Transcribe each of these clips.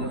10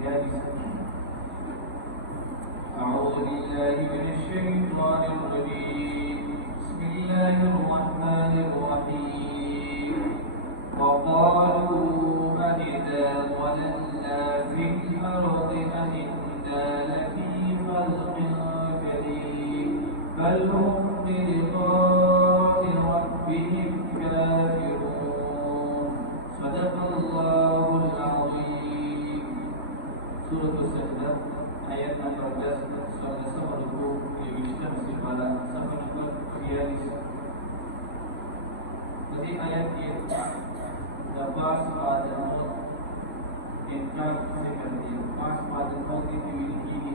46 أعوذ بالله من الشيطان الرجيم بسم الله الرحمن الرحيم وقالوا أإذا ضللنا في الأرض أإنا لفي خلق جديد بل هم بلقاء ربهم كافرون صدق الله العظيم. سورة السجدة ayat nomor 14 surah As-Saffat itu diwiskan pada Saffat nomor 46. Jadi ayat ini dapat pada maut inkar seperti pas pada maut itu dimiliki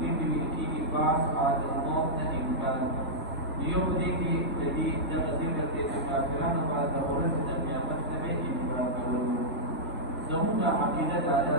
dimiliki di pas pada maut dan inkar. Dia memiliki jadi jangan dikatakan kekafiran pada orang sedang kiamat tapi inkar kalau semua akidah ada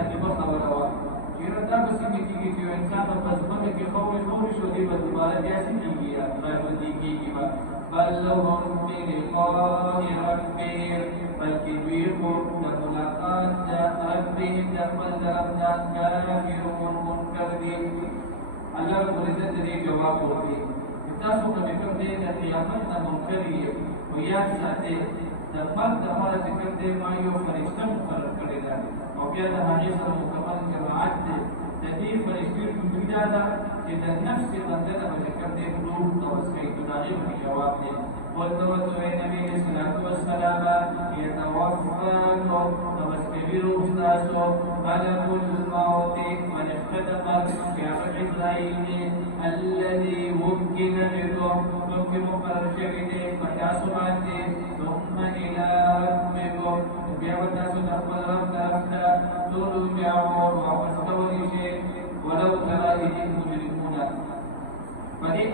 akibat awal-awal kira tak bersih kiki insan atau sebagai kefauris sudah berubah biasa kiki ya berubah kiki kita balahum biliqa'i rabbihim balkibiru damulakan rabbihim dapat dalamnya kafirun munkardin Allah berizat dari jawab beri kita suka bekerja dan kiamat dan munkari وياك ساعتين دمار دمار ذكر دے مایو فرشتہ مقرر کرے گا اور کیا دا حدیث مکمل جماعت دے تدیر فرشتہ کی جادا کہ دا نفس کے اندر ذکر دے قلوب توسل تداغی کی جواب دے والتوت نبی صلی اللہ علیہ وسلم يتوفاكم توسل استاسو ملك الموت من اختتم يا إسرائيل الذي وكل بكم ممكن مقرر شيء فتاسمات ثم إلى ربكم بيوتاسو تقبل ربنا ترجعون وفستوري شيء ولو ترى إذ المجرمون فدي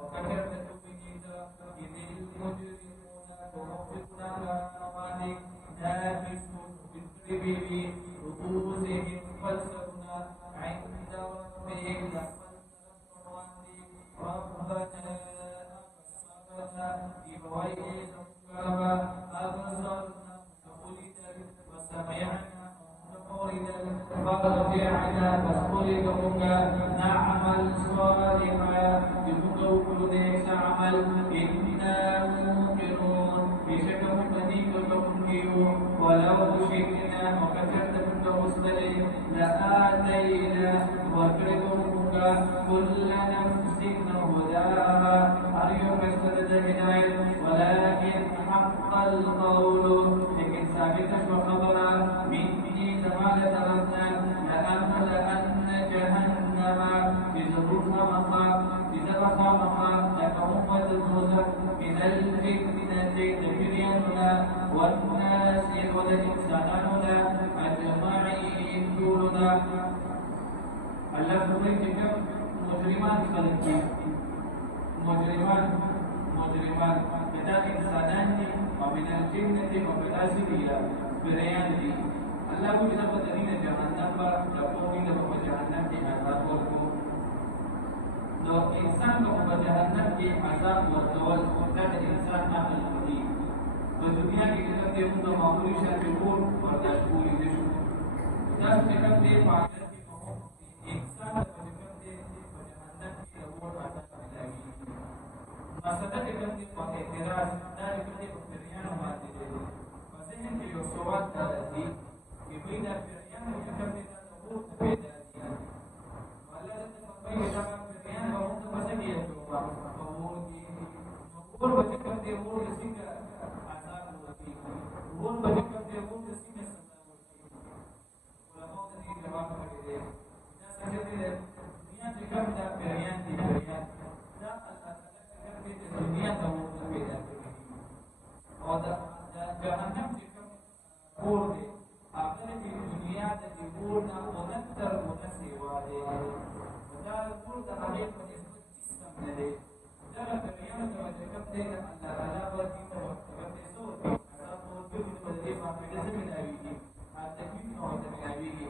وكثر تكبير إذ المجرمون توفقنا مالك ناكس بالقبل رؤوسهم فلسفنا عند ربهم فرجعنا فاصطلقنا نعمل صالحا يبقوا ليس عمل إنا موقنون بشكل مديك تنكيو ولو شئنا وكتبت مستلم لآتينا وكرمك كل نفس هداها أريك سرد هداية ولكن حق القول لكن ثابتة وخبرا مني زمان تركنا لأملأن جهنم بزرفها لك أمة الرسل من الفتنة تبريننا والناس والإنساننا أجمعين دوننا اللفظ كم مجرمان خلقي مجرمان بدا إنسانان ومن الجنة وبالأسفية بريان دي الله کو جنب دین جهنم پر تقومی له جهنم کې عذاب ورکو نو انسان کو جهنم کې عذاب ورکول د انسان عقل کوي په دنیا کې د موږ معمولی شرط ټول برداشت کولی دي دا څنګه دې پاتې انسان په جهنم کې ورور عذاب ملایي مسله دې کوي په اعتراض دا دې په دنیا باندې دي پس کې یو سوال راځي بين الفريان ويكمل الأمور بيدانيا ولا تتفقين شباب الفريان وهم تفسدية وأمور بجكم دي أمور لسيكا عذاب وفيك أمور بجكم دي أمور لسيكا سلام وفيك ولما تدي جواب كده ناس كده دنيا جكم دا فريان دي فريان دا الدنيا تمور بيدانيا ودا جهنم جكم أمور دي آخر کی دنیا د جبور نه منتر منسوا دي دا ټول د هغه په نسبت سم نه دي دا د دنیا د وجهکم دي الله تعالی ورته په وخت سو دا په دې په دې باندې د زمين اویږي ا تکلیف نو ته اویږي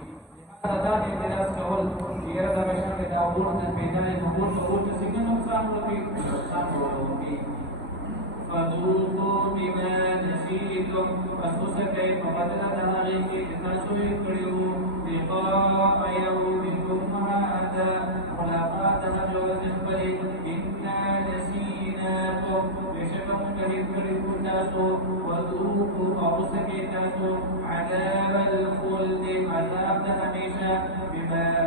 لہذا دا د اعتراض کول ډیر د مشر د امور د پیدانه د امور د څنګه نقصان ورکړي نقصان ورکړي فذوقوا بما نسيتم فسوسكي فقدنا عليك لتنسوا يكرهوا لقاء يومكم هذا ملاقات رجل نخبري إنا نسيناكم بشكم كريم الناس وذوقوا فسوسكي الناس عذاب الخلد عذاب هميشا بما